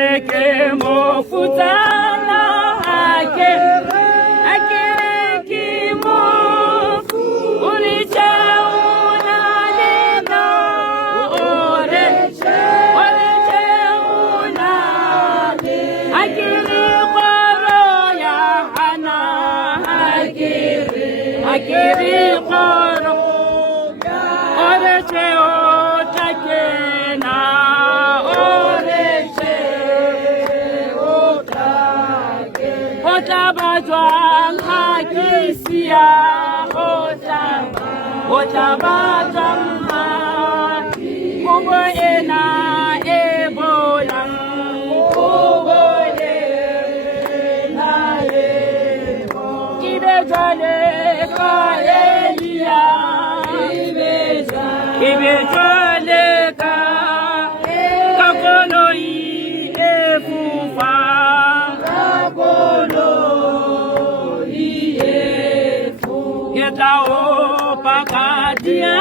Eke mo futana ake ki mo ulicha una lena ore una akiri koro ya hana akiri koro ore otakena Otabajwang hakisia Otabajwang Mungu ena ebolang Mungu ena ebolang Kibejale ka Elia Kibejale ka Kakoloi efufa Getao pakadia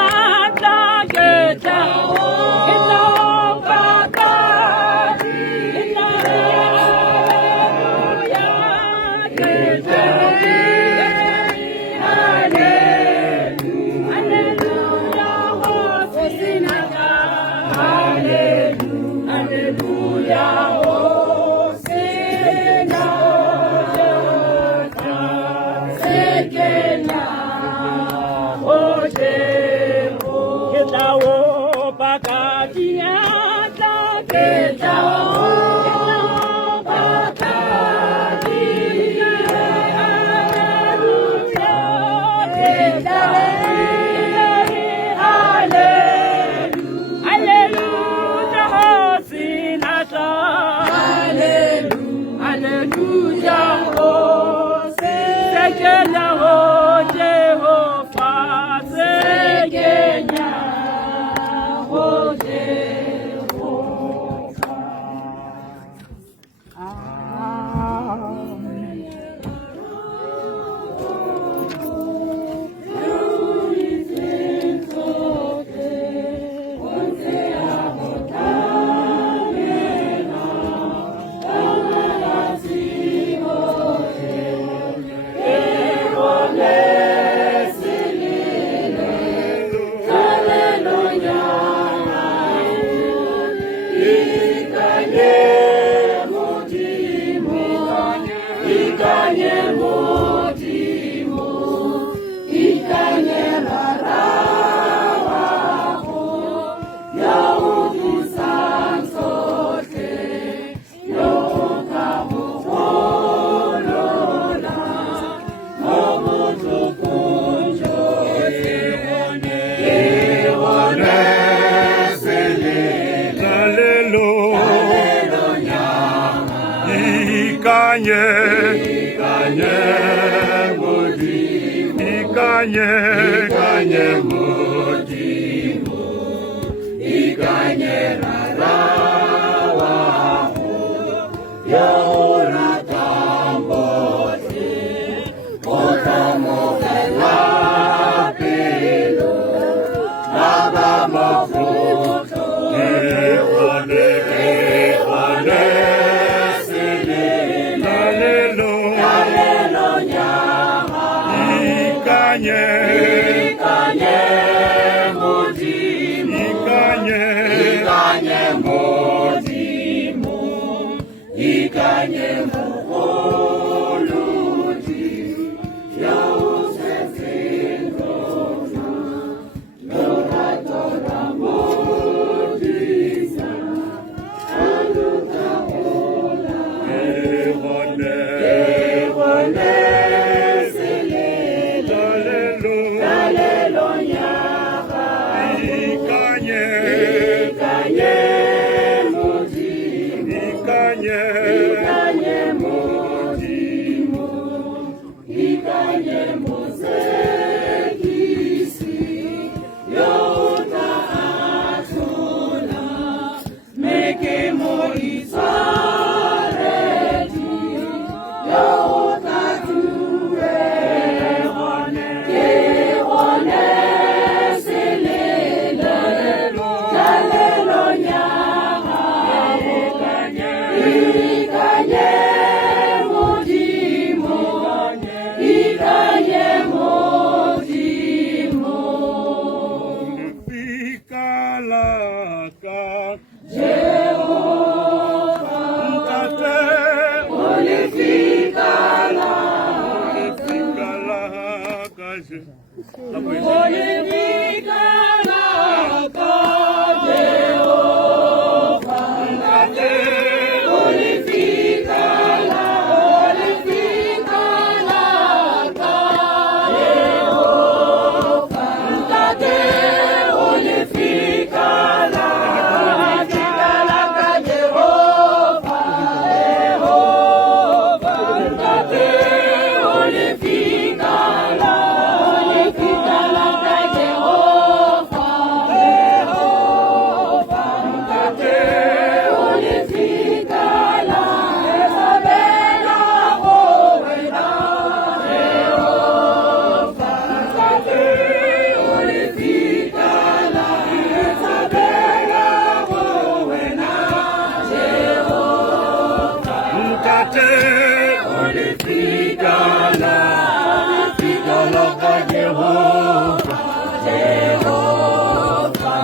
getao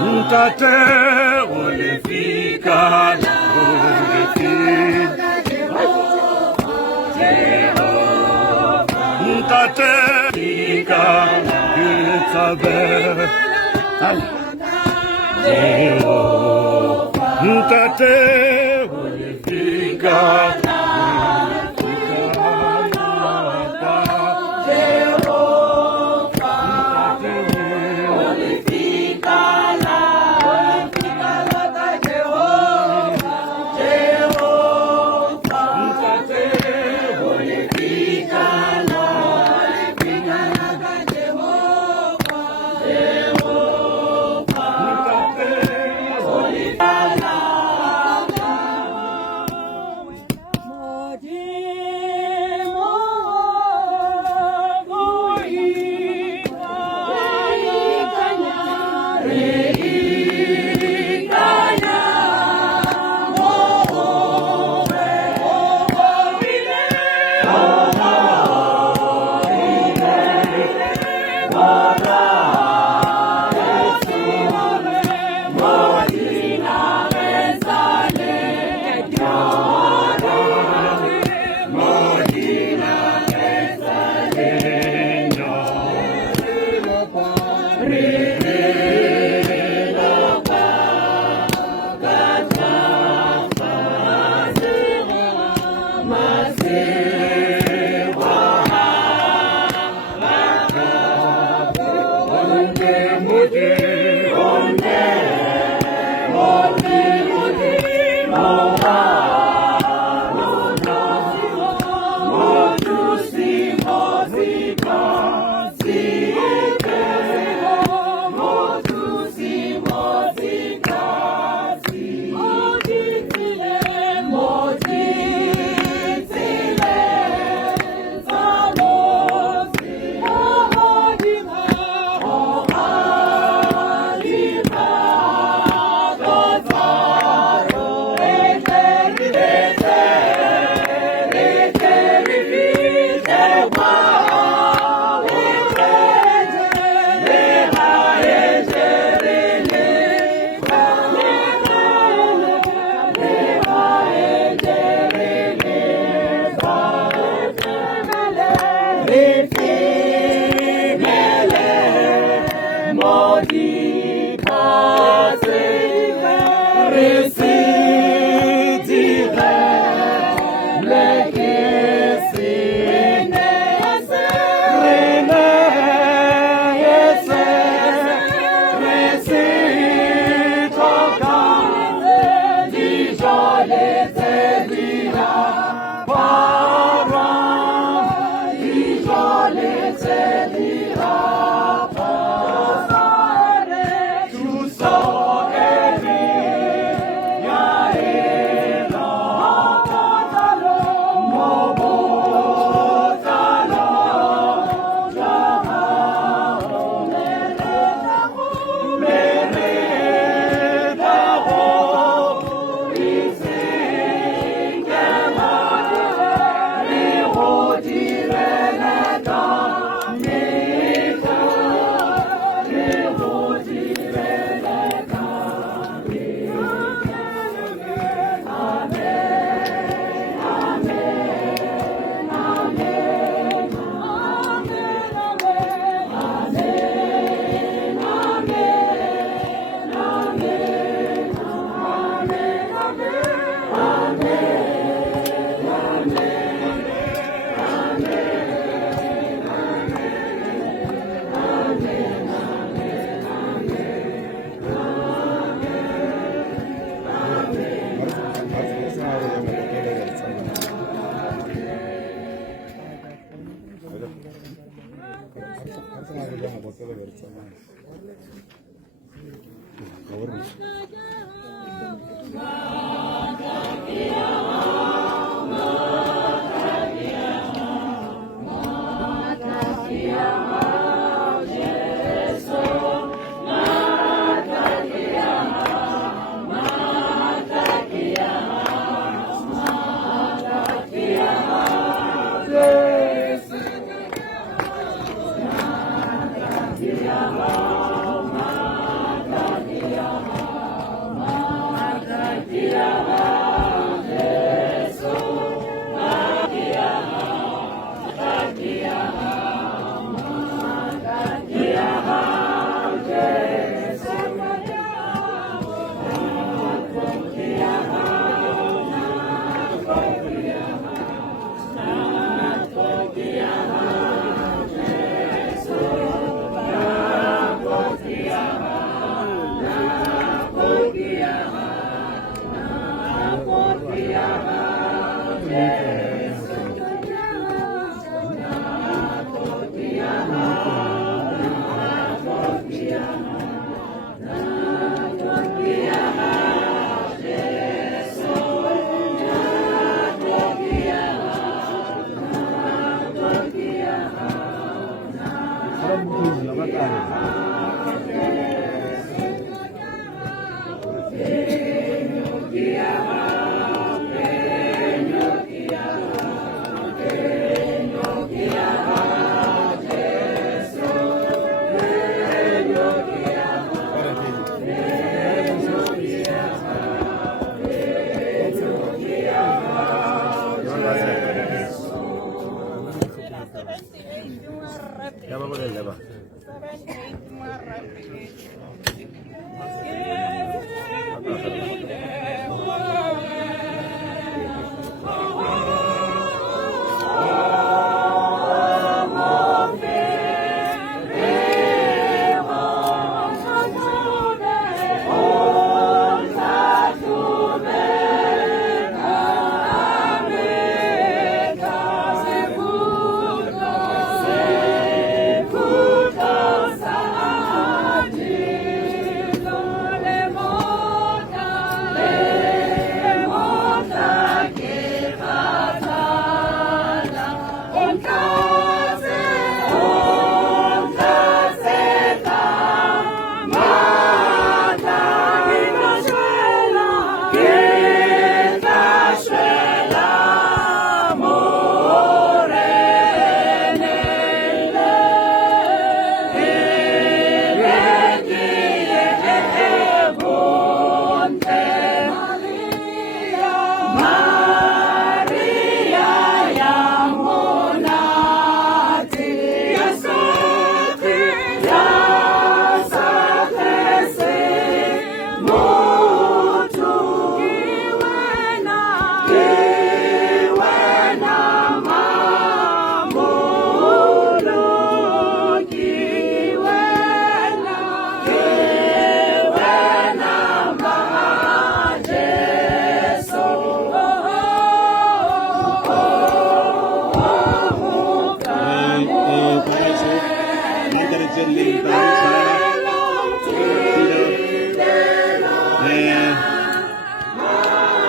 Mkate ulifika, mkate ulifika, mkate ulifika.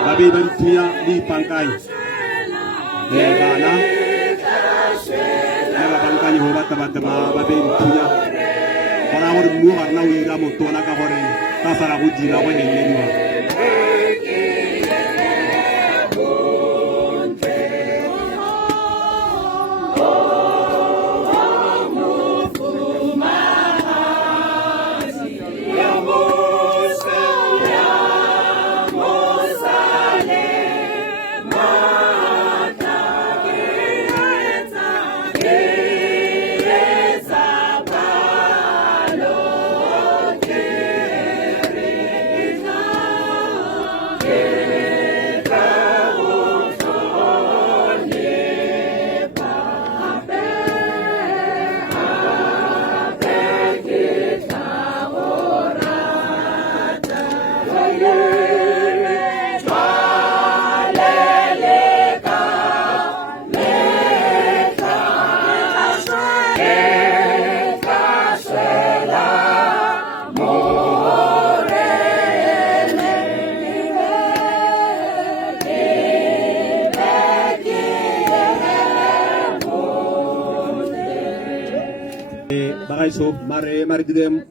Babi bentunya di pangkai. Bana. Ela pangkai hoba taba babi bentunya. Para hor mu warna wira moto na ka hore. Tasara hujina ko yenyenywa. Bagay so mare didem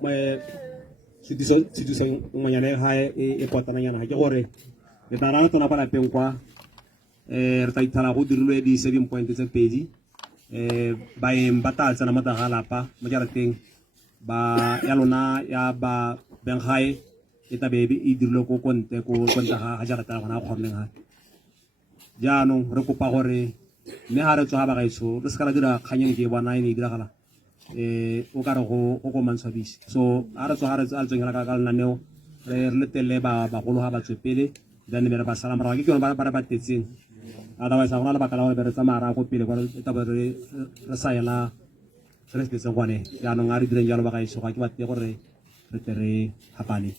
situation manyane hai e kota na yana hore e tarana to na para penkwa reta itala go dirulwe di 7 point tsa pedi ba embata tsana mata halapa majara teng ba yalona ya ba benghai eta bebi I dirlo ko konte ha hajara ta na khorne ha jano re ko pa gore me hare tso ha ba gaitso re skala dira khanyeng ke bona ni dira kala o ka re go manshabisi so ara tso hare a tsengela ka kana neo re letele ba golo ha ba tsepele then be re ba sala mara ke ke ba tetseng otherwise ha gona le bakala gore be re tsamara go pele gore eta ba re saela re se tsengwane ya no ngari direng jalo ba gaitso ga ke ba te gore re tere hapane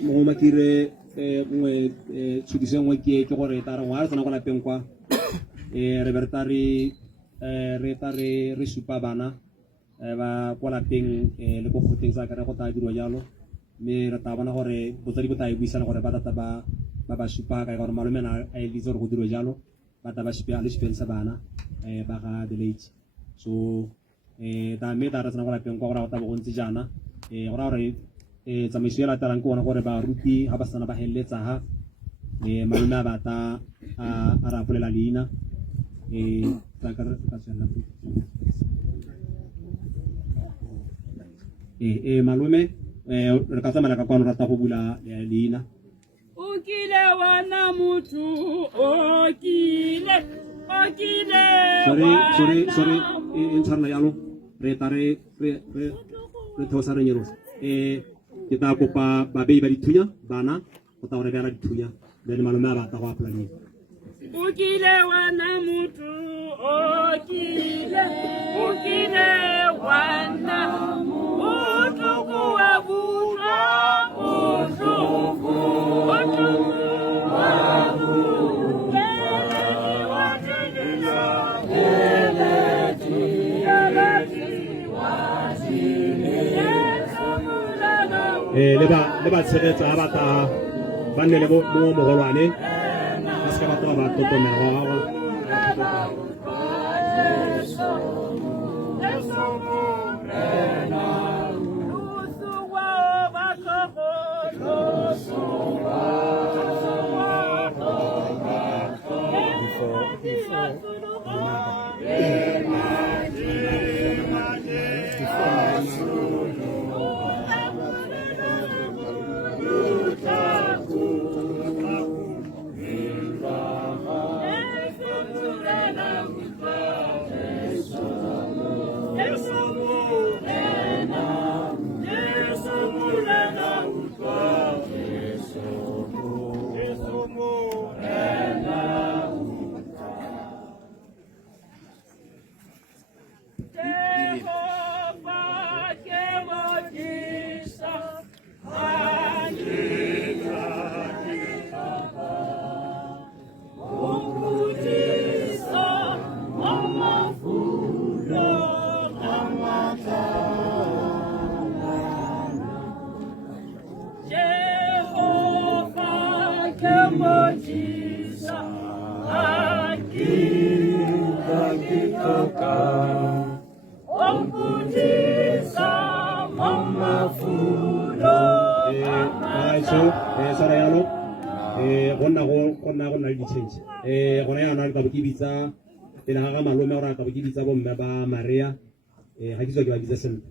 mo matire sudisen wa ke gore tara wa tsana go la penkwa re bertari re supa bana ba kwa lapeng le go goteng sa ka re go ta dirwa jalo me re ta bona gore botsadi bo ta e buisana gore ba tata ba supa ka gore malome na a ile go dirwa jalo ba ta ba shipya le shipeng sa bana ba ga village so da me da re tsena go lapeng kwa gore ta bo ntse jana gora gore tsamaiso ya latelang ke bona gore ba ruti ga ba sana ba helletsa ha malome a bata a rapolela leina malome re ka tsamaya ka kwano rata go bula leina o kile wana motho o kile sorry intshwarela yalo re theosa re nyerosa ke ta kopa babei ba dithunya bana go ta gore bjala dithunya le malome a bata go apola leina o kile wana motho o kile wana motho wa butwa le ba tshegetsa ba bata ba nne le mo mogolwane ba se ka batla ba totomela wa gago gonna le di-change gona yana re ka bo ke bitsa pele ga malome gore a ka bo ke bitsa bomme ba Maria ga ke tswa ke ba bitsa sentle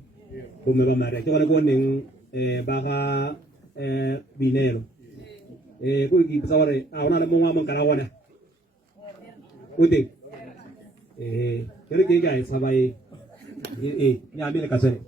bomme ba Maria ke gone ko neng ba ga Boineelo ko ke bitsa gore a gona le mongwe wa monkana bona o teng ke re ke a e tshaba ya mele ka tsene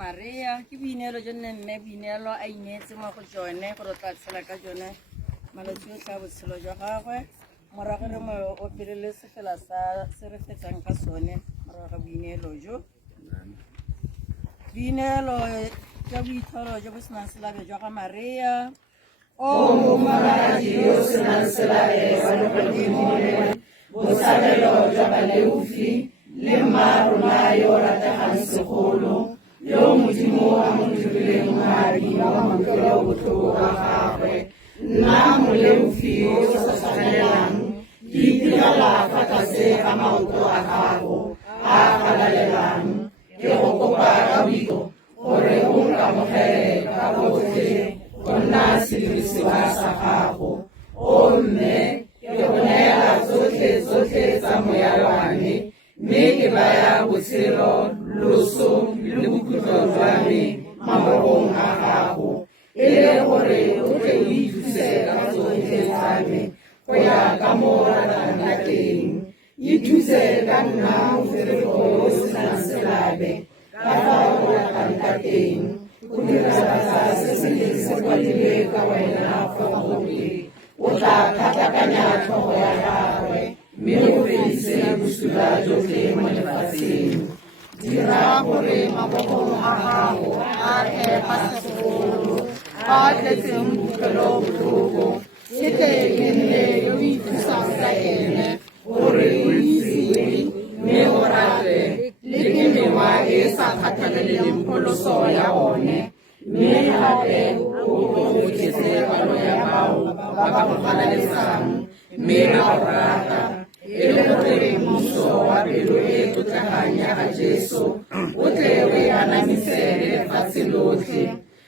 Maria ke Boineelo jo nne mme Boineelo a inetse mo go jone gore tla tshela ka jone malatsi otlhe a botshelo jwa gagwe morago re mo opelele sefela sa se re fetsang ka sone morago boineelo jo boineelo jwa boitshwaro jo bo senang selabe jwa ga Maria o momagadi yo o senang selabe wa legodimo botsalelo jwa baleufi le mmarona yo o rategang segolo yo modimo a mo dirileng madi wa mamokelo botlhoko wa gagwe nna moleufi yo o sa tshwanelang ke itirela fa tlase ga maoto a gago a galalelang ke go kopa ka boiko gore o nkamogele ka botlhe go nna sedirisiwa sa gago o mme ke go neela tsotlhe tsa moyalwane mme ke baya botshelo loso le bokhutlo jwa me mabogong a gago e le gore o tle o ithuse ka tsotlhe tsa me go ya ka mo ratang ka teng ithuse ka nna mofereko o senang selabe ka fa o ratang ka teng go diragatsa se se kwadilwe ka wena fa gote o tla tlhatlhakanya tlhogo ya gagwe mme o fedise bosula jotlhe mo lefatsheng dira gore mabogong a gago a phepa segolo a tletseng bophelo botlhoko e tle e nne yo o ithusang ka ene gore o itsiwe mme o ratwe le ke mengwa e sa kgathaleleng pholoso ya one mme gape o oketse palo ya bao ba ba go galaletsang mme ba go rata e le gore mmuso wa pelo e tlotlegang ya ga Jesu o tle o e anamise le lefatshe lotlhe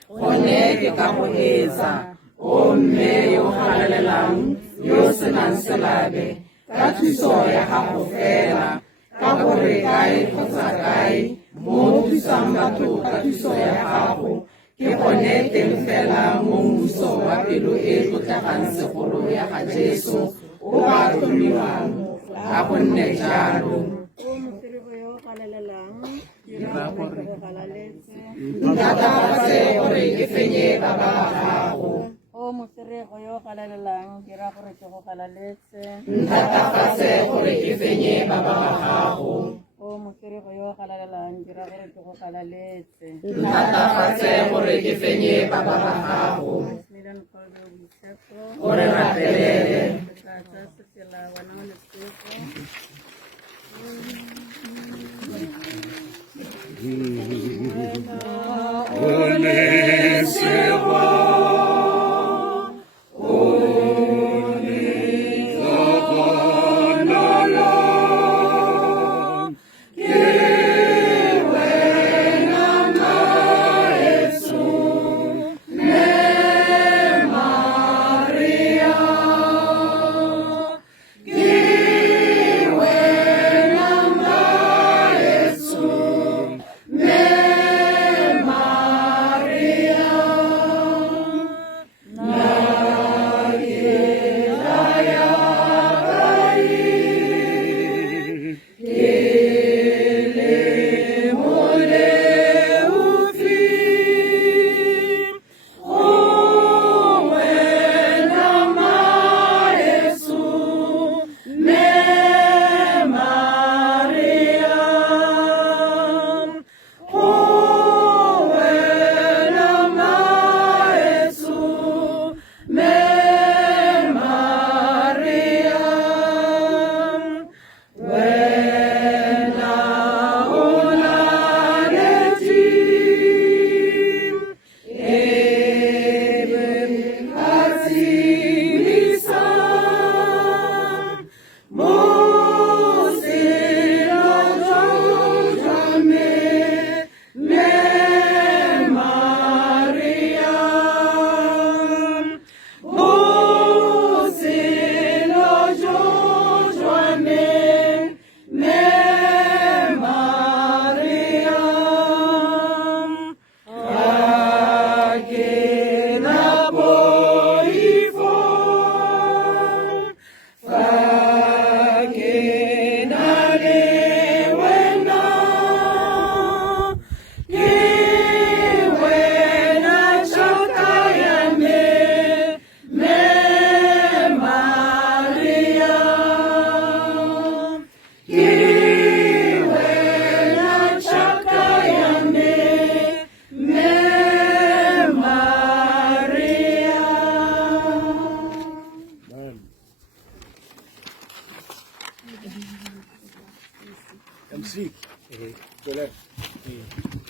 gone ke ka go etsa o mme yo galalelang yo senang selabe ka thuso ya gago fela ka gore kae kgotsa kae mo thusang batho ka thuso ya gago ke gone teng fela mo mmuso wa pelo e tlotlegang segolo ya ga Jesu o ba tlhomiwang a go nne jalo ntatafatse gore ke fenye ba ba gago o moferego yo galalelang dira gore ke go galaletse ntatafatse gore ke fenye ba ba gago o moferego yo galalelang dira gore ke go galaletse ntatafatse gore ke fenye ba ba gago o re ratelele Maria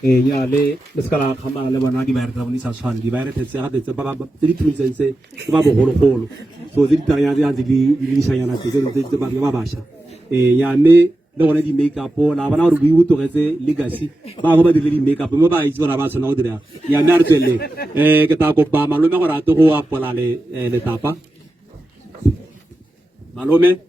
ya le skala khama le bona di bayar tsa bone sa tshwana di bayar tse ga tse ba tse di tumisentse ke ba bogologolo so tse di tanya ya di isanyana tse ba ba basha ya me le gone di make up la bana gore bui botogetse legacy ba go ba dire di make up mo ba itse bona ba tsona go dira ya me a re tswelle ke ta kopa malome gore a te go apola le tapa malome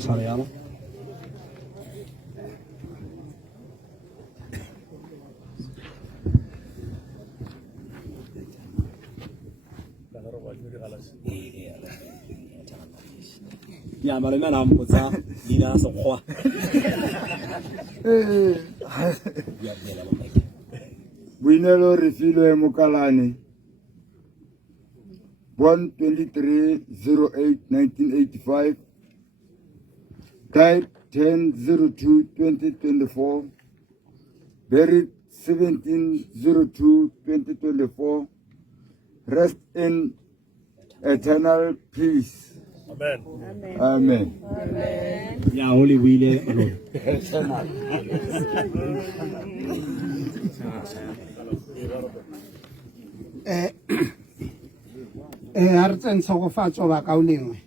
Sarayama. Ya malome na mpotsa dina sa kwa. Boinelo Refilwe Mokalane, born 23/08/1985, died 10/02/2024, buried 17/02/2024, rest in eternal peace. Amen. Amen. Ya holy wile alone. Hartsen sogofatso ba kaulengwe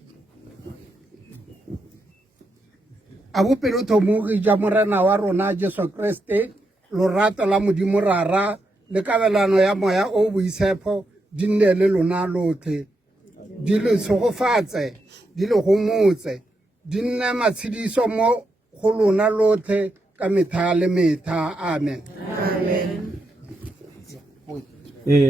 abu pelo thomogi ja morena wa rona Jesu Kriste lorato la modimo rara le kabelano ya moya o boitshepo di nne le lona lotlhe di le sogofatse di le gomotse di nne matshidiso mo go lona lotlhe ka metha le metha. Amen.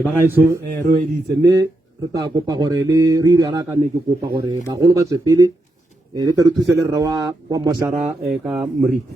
Ba gaetso re editse mme re ta kopa gore le re ire ala ka ne ke kopa gore bagolo ba tswe pele le tle re thuse le rra wa Mosara ka moriti.